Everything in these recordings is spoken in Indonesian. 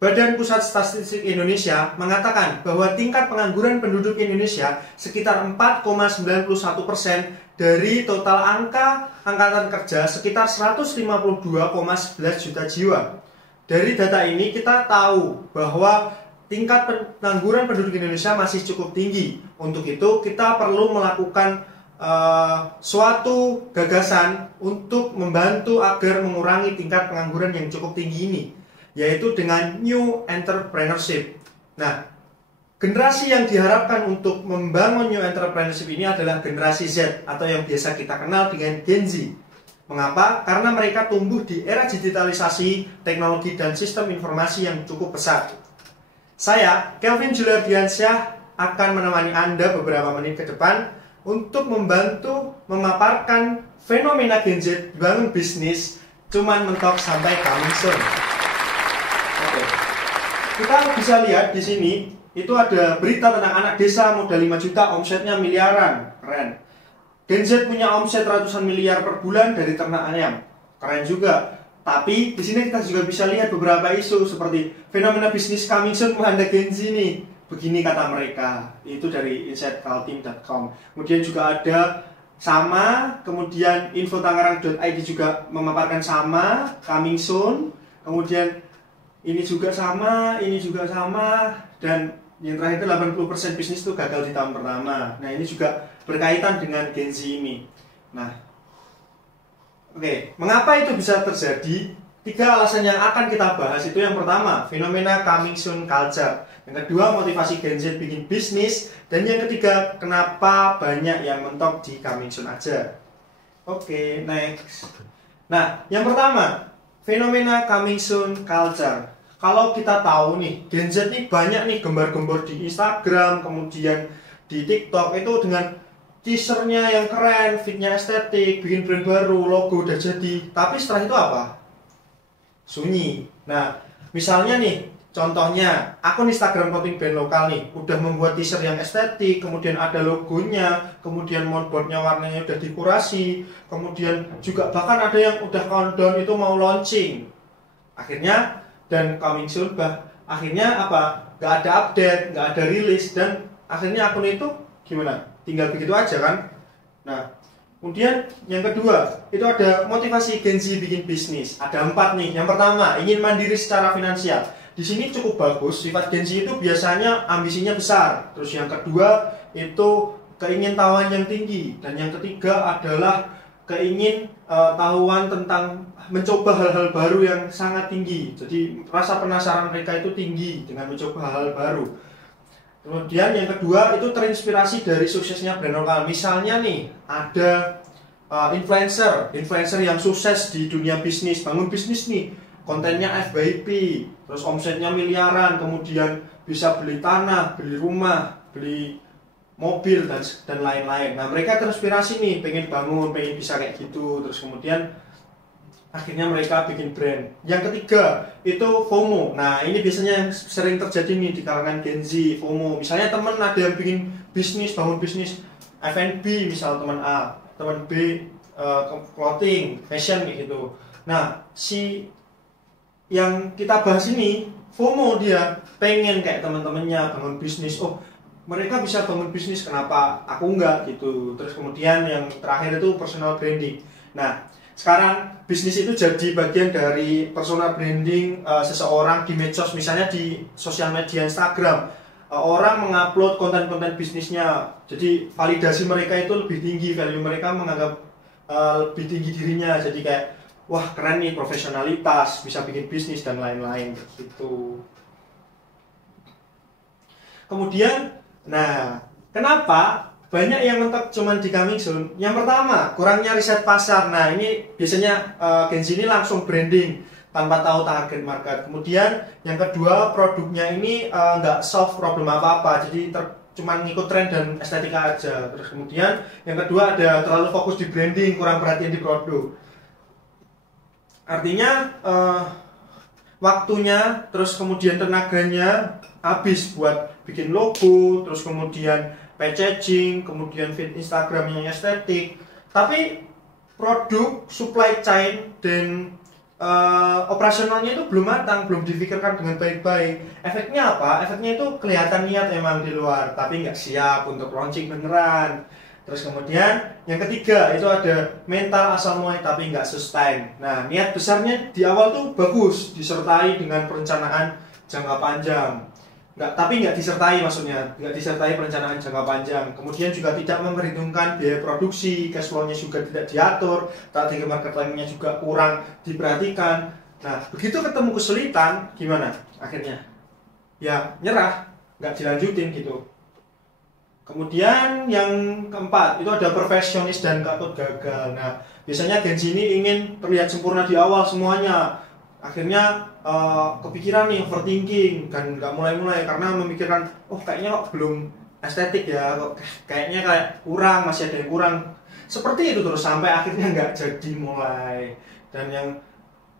Badan Pusat Statistik Indonesia mengatakan bahwa tingkat pengangguran penduduk Indonesia sekitar 4,91% dari total angka angkatan kerja sekitar 152,11 juta jiwa. Dari data ini kita tahu bahwa tingkat pengangguran penduduk Indonesia masih cukup tinggi. Untuk itu kita perlu melakukan suatu gagasan untuk membantu agar mengurangi tingkat pengangguran yang cukup tinggi ini, yaitu dengan New Entrepreneurship. Nah, generasi yang diharapkan untuk membangun New Entrepreneurship ini adalah generasi Z atau yang biasa kita kenal dengan Gen Z. Mengapa? Karena mereka tumbuh di era digitalisasi, teknologi, dan sistem informasi yang cukup pesat. Saya, Kelvin Juliardiansyah, akan menemani Anda beberapa menit ke depan untuk membantu memaparkan fenomena Gen Z bangun bisnis cuman mentok sampai coming soon. Oke. Kita bisa lihat di sini itu ada berita tentang anak desa modal 5 juta omsetnya miliaran. Keren. Gen Z punya omset ratusan miliar per bulan dari ternak ayam. Keren juga. Tapi di sini kita juga bisa lihat beberapa isu seperti fenomena bisnis coming soon melanda Gen Z nih. Begini kata mereka, itu dari insightcalteam.com. Kemudian juga ada sama, kemudian infotangerang.id juga memaparkan sama, coming soon. Kemudian ini juga sama, dan yang terakhir itu 80% bisnis itu gagal di tahun pertama. Nah, ini juga berkaitan dengan Gen Z ini. Nah, oke, mengapa itu bisa terjadi? 3 alasan yang akan kita bahas itu. Yang pertama, fenomena coming soon culture. Yang kedua, motivasi Gen Z bikin bisnis. Dan yang ketiga, kenapa banyak yang mentok di coming soon aja. Oke, next. Nah, yang pertama, fenomena coming soon culture. Kalau kita tahu nih, Gen Z nih banyak nih gembar-gembor di Instagram, kemudian di TikTok itu dengan teasernya yang keren, fitnya estetik, bikin brand baru, logo udah jadi. Tapi setelah itu apa? Sunyi. Nah, misalnya nih, contohnya akun Instagram clothing brand lokal nih udah membuat teaser yang estetik, kemudian ada logonya, kemudian moodboardnya warnanya udah dikurasi, kemudian juga bahkan ada yang udah countdown itu mau launching. Akhirnya dan coming soon akhirnya apa? Gak ada update, gak ada rilis, dan akhirnya akun itu gimana? Tinggal begitu aja kan? Nah, kemudian yang kedua, itu ada motivasi Gen Z bikin bisnis. Ada 4 nih. Yang pertama, ingin mandiri secara finansial. Di sini cukup bagus. Sifat Gen Z itu biasanya ambisinya besar. Terus yang kedua, itu keingintahuan yang tinggi. Dan yang ketiga adalah tahuan tentang mencoba hal-hal baru yang sangat tinggi. Jadi rasa penasaran mereka itu tinggi dengan mencoba hal-hal baru. Kemudian yang kedua itu terinspirasi dari suksesnya brand lokal. Misalnya nih ada influencer yang sukses di dunia bisnis, bangun bisnis nih, kontennya FYP, terus omsetnya miliaran, kemudian bisa beli tanah, beli rumah, beli mobil dan lain-lain. Nah, mereka terinspirasi nih, pengen bangun, pengen bisa kayak gitu. Terus kemudian akhirnya mereka bikin brand. Yang ketiga itu FOMO. Nah, ini biasanya yang sering terjadi nih di kalangan Gen Z, FOMO. Misalnya teman ada yang bikin bisnis, bangun bisnis F&B, misal teman A, teman B clothing, fashion gitu. Nah, si yang kita bahas ini FOMO, dia pengen kayak teman-temannya bangun bisnis. Oh, mereka bisa bangun bisnis, kenapa aku enggak gitu. Terus kemudian yang terakhir itu personal branding. Nah, sekarang bisnis itu jadi bagian dari personal branding seseorang di medsos, misalnya di sosial media Instagram. Orang mengupload konten-konten bisnisnya, jadi validasi mereka itu lebih tinggi, value mereka menganggap lebih tinggi dirinya. Jadi kayak, wah keren nih, profesionalitas, bisa bikin bisnis dan lain-lain gitu. Kemudian, nah kenapa banyak yang mentok cuman di coming soon? Yang pertama, kurangnya riset pasar. Nah, ini biasanya Gen Z ini langsung branding tanpa tahu target market. Kemudian yang kedua, produknya ini nggak solve problem apa-apa, jadi cuman ngikut tren dan estetika aja. Terus kemudian yang kedua, ada terlalu fokus di branding, kurang perhatian di produk. Artinya waktunya, terus kemudian tenaganya habis buat bikin logo, terus kemudian packaging, kemudian feed Instagram yang estetik, tapi produk, supply chain, dan operasionalnya itu belum matang, belum difikirkan dengan baik-baik. Efeknya apa? Efeknya itu kelihatan niat emang di luar, tapi nggak siap untuk launching beneran. Terus kemudian yang ketiga itu ada mental asal mulai tapi nggak sustain. Nah, niat besarnya di awal tuh bagus, disertai dengan perencanaan jangka panjang. Nggak disertai, maksudnya nggak disertai perencanaan jangka panjang. Kemudian juga tidak memperhitungkan biaya produksi, cash flow-nya juga tidak diatur, strategi marketingnya juga kurang diperhatikan. Nah, begitu ketemu kesulitan, gimana akhirnya? Ya nyerah, nggak dilanjutin gitu. Kemudian yang keempat itu ada perfeksionis dan takut gagal. Nah, biasanya Gen Z ini ingin terlihat sempurna di awal semuanya. Akhirnya kepikiran nih overthinking dan nggak mulai-mulai karena memikirkan, oh kayaknya kok belum estetik ya, kok kayaknya kayak kurang, masih ada yang kurang. Seperti itu terus sampai akhirnya nggak jadi mulai. Dan yang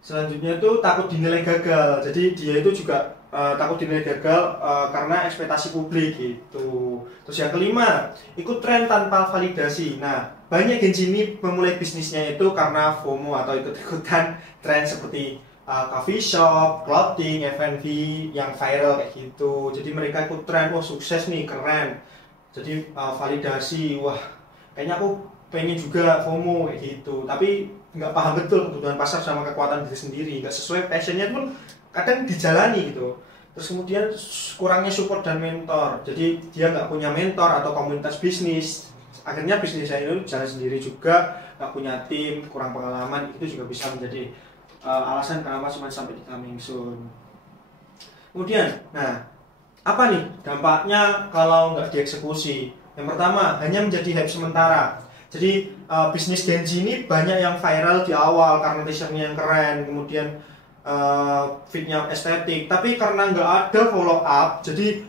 selanjutnya itu takut dinilai gagal. Jadi dia itu juga takut dinilai gagal karena ekspektasi publik gitu. Terus yang kelima, ikut tren tanpa validasi. Nah, banyak Gen Z ini memulai bisnisnya itu karena FOMO atau ikut-ikutan tren seperti coffee shop, clothing, F&B yang viral kayak gitu. Jadi mereka ikut tren, wah sukses nih, keren. Jadi validasi, wah kayaknya aku pengen juga FOMO kayak gitu. Tapi nggak paham betul kebutuhan pasar sama kekuatan diri sendiri, nggak sesuai passionnya pun kadang dijalani gitu. Terus kemudian kurangnya support dan mentor, jadi dia nggak punya mentor atau komunitas bisnis, akhirnya bisnisnya itu jalan sendiri juga, nggak punya tim, kurang pengalaman, itu juga bisa menjadi alasan kenapa cuma sampai di coming soon. Kemudian, nah apa nih dampaknya kalau nggak dieksekusi? Yang pertama, hanya menjadi hype sementara. Jadi bisnis Gen Z ini banyak yang viral di awal karena t-shirtnya yang keren, kemudian fitnya estetik, tapi karena nggak ada follow up, jadi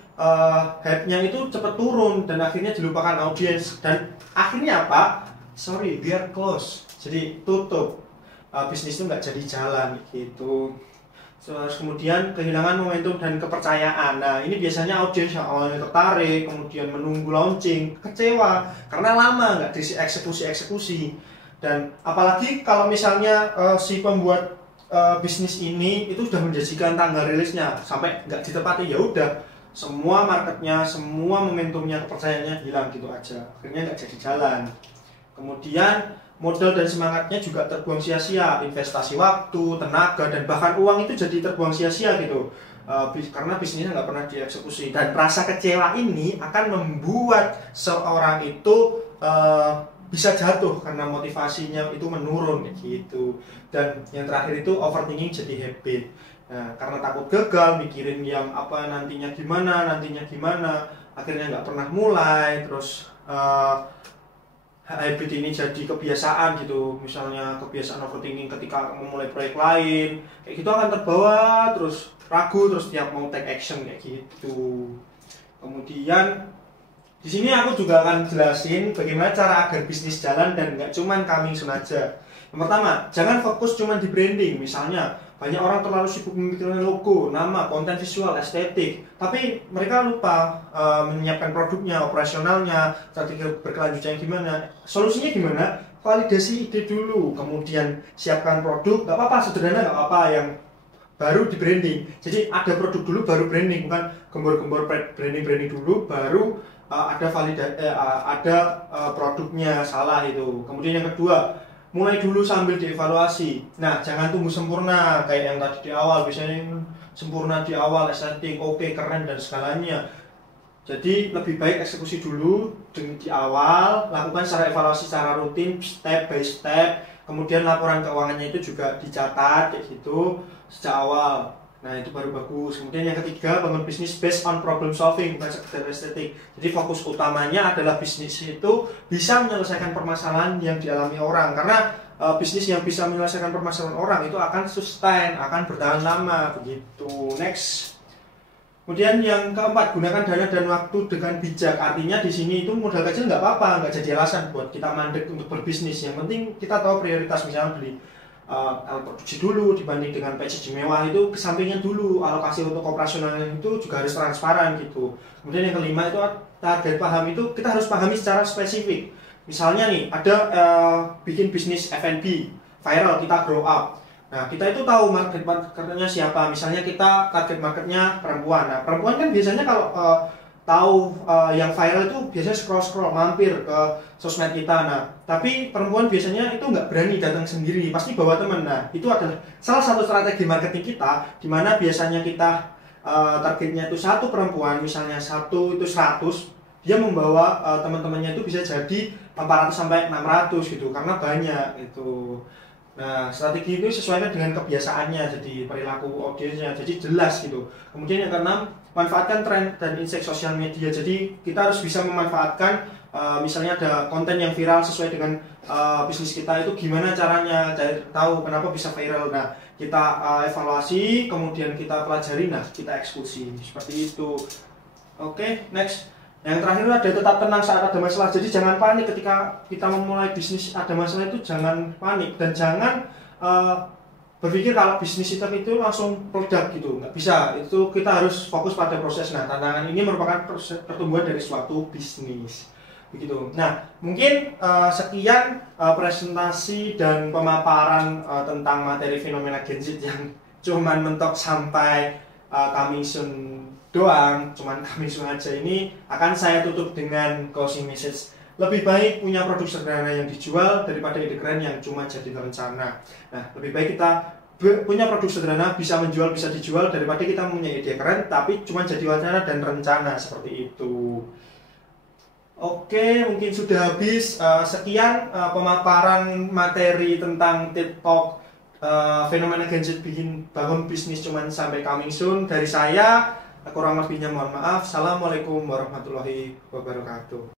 hype-nya itu cepat turun dan akhirnya dilupakan audiens dan akhirnya apa? Sorry, biar close, jadi tutup, bisnis itu nggak jadi jalan gitu. Terus kemudian kehilangan momentum dan kepercayaan. Nah, ini biasanya audiens yang awalnya tertarik, kemudian menunggu launching, kecewa karena lama nggak dieksekusi. Dan apalagi kalau misalnya si pembuat bisnis ini itu sudah menjanjikan tanggal rilisnya sampai nggak ditepati, ya udah semua marketnya, semua momentumnya, kepercayaannya hilang gitu aja. Akhirnya nggak jadi jalan. Kemudian modal dan semangatnya juga terbuang sia-sia, investasi waktu, tenaga, dan bahkan uang itu jadi terbuang sia-sia gitu, karena bisnisnya nggak pernah dieksekusi. Dan rasa kecewa ini akan membuat seorang itu bisa jatuh karena motivasinya itu menurun gitu. Dan yang terakhir itu overthinking jadi habit. Nah, karena takut gagal, mikirin yang apa nantinya gimana, akhirnya nggak pernah mulai, terus habit ini jadi kebiasaan gitu. Misalnya kebiasaan overthinking ketika memulai proyek lain kayak gitu akan terbawa terus ragu, terus tiap mau take action kayak gitu. Kemudian di sini aku juga akan jelasin bagaimana cara agar bisnis jalan dan nggak cuman coming soon aja. Yang pertama, jangan fokus cuman di branding. Misalnya banyak orang terlalu sibuk memikirkan logo, nama, konten visual, estetik, tapi mereka lupa menyiapkan produknya, operasionalnya, strategi berkelanjutannya gimana. Solusinya gimana? Validasi ide dulu, kemudian siapkan produk, nggak apa-apa, sederhana nggak apa-apa, yang baru di branding. Jadi ada produk dulu baru branding, bukan gembor-gembor branding dulu baru ada produknya, salah itu. Kemudian yang kedua, mulai dulu sambil dievaluasi. Nah, jangan tunggu sempurna kayak yang tadi di awal. Biasanya sempurna di awal, estetik, oke, keren dan segalanya. Jadi lebih baik eksekusi dulu di awal, lakukan secara evaluasi secara rutin, step by step. Kemudian laporan keuangannya itu juga dicatat kayak gitu sejak awal. Nah, itu baru bagus. Kemudian yang ketiga, bangun bisnis based on problem solving, bukan sekedar estetik. Jadi fokus utamanya adalah bisnis itu bisa menyelesaikan permasalahan yang dialami orang. Karena bisnis yang bisa menyelesaikan permasalahan orang itu akan sustain, akan bertahan lama begitu. Next. Kemudian yang keempat, gunakan dana dan waktu dengan bijak. Artinya di sini itu modal kecil nggak apa-apa, nggak jadi alasan buat kita mandek untuk berbisnis. Yang penting kita tahu prioritas, misalnya beli alat produksi dulu dibanding dengan packaging mewah, itu kesampingnya dulu. Alokasi untuk operasionalnya itu juga harus transparan gitu. Kemudian yang kelima itu target paham, itu kita harus pahami secara spesifik. Misalnya nih ada bikin bisnis F&B viral, kita grow up. Nah, kita itu tahu market marketnya siapa. Misalnya kita target marketnya perempuan. Nah, perempuan kan biasanya kalau tahu yang viral itu biasanya scroll-scroll mampir ke sosmed kita. Nah, tapi perempuan biasanya itu nggak berani datang sendiri, pasti bawa teman. Nah, itu adalah salah satu strategi marketing kita, di mana biasanya kita targetnya itu satu perempuan, misalnya satu itu 100, dia membawa teman-temannya itu bisa jadi 400 sampai 600 gitu, karena banyak itu. Nah, strategi itu sesuaikan dengan kebiasaannya, jadi perilaku audiensnya, jadi jelas gitu. Kemudian yang keenam, manfaatkan tren dan insight sosial media. Jadi kita harus bisa memanfaatkan misalnya ada konten yang viral sesuai dengan bisnis kita, itu gimana caranya, cari tahu kenapa bisa viral. Nah, kita evaluasi, kemudian kita pelajari, nah kita eksekusi seperti itu. Oke, next. Yang terakhir ada tetap tenang saat ada masalah. Jadi jangan panik ketika kita memulai bisnis, ada masalah itu jangan panik, dan jangan berpikir kalau bisnis itu langsung produk gitu, nggak bisa. Itu kita harus fokus pada proses. Nah, tantangan ini merupakan proses pertumbuhan dari suatu bisnis begitu. Nah, mungkin sekian presentasi dan pemaparan tentang materi fenomena Gen Z yang cuman mentok sampai coming soon doang, cuman coming soon aja. Ini akan saya tutup dengan closing message. Lebih baik punya produk sederhana yang dijual daripada ide keren yang cuma jadi rencana. Nah, lebih baik kita punya produk sederhana, bisa menjual, bisa dijual, daripada kita mempunyai ide keren tapi cuma jadi wacana dan rencana, seperti itu. Oke, mungkin sudah habis. Sekian pemaparan materi tentang TikTok fenomena Gen Z bikin bangun bisnis cuman sampai coming soon dari saya. Kurang lebihnya mohon maaf. Assalamualaikum warahmatullahi wabarakatuh.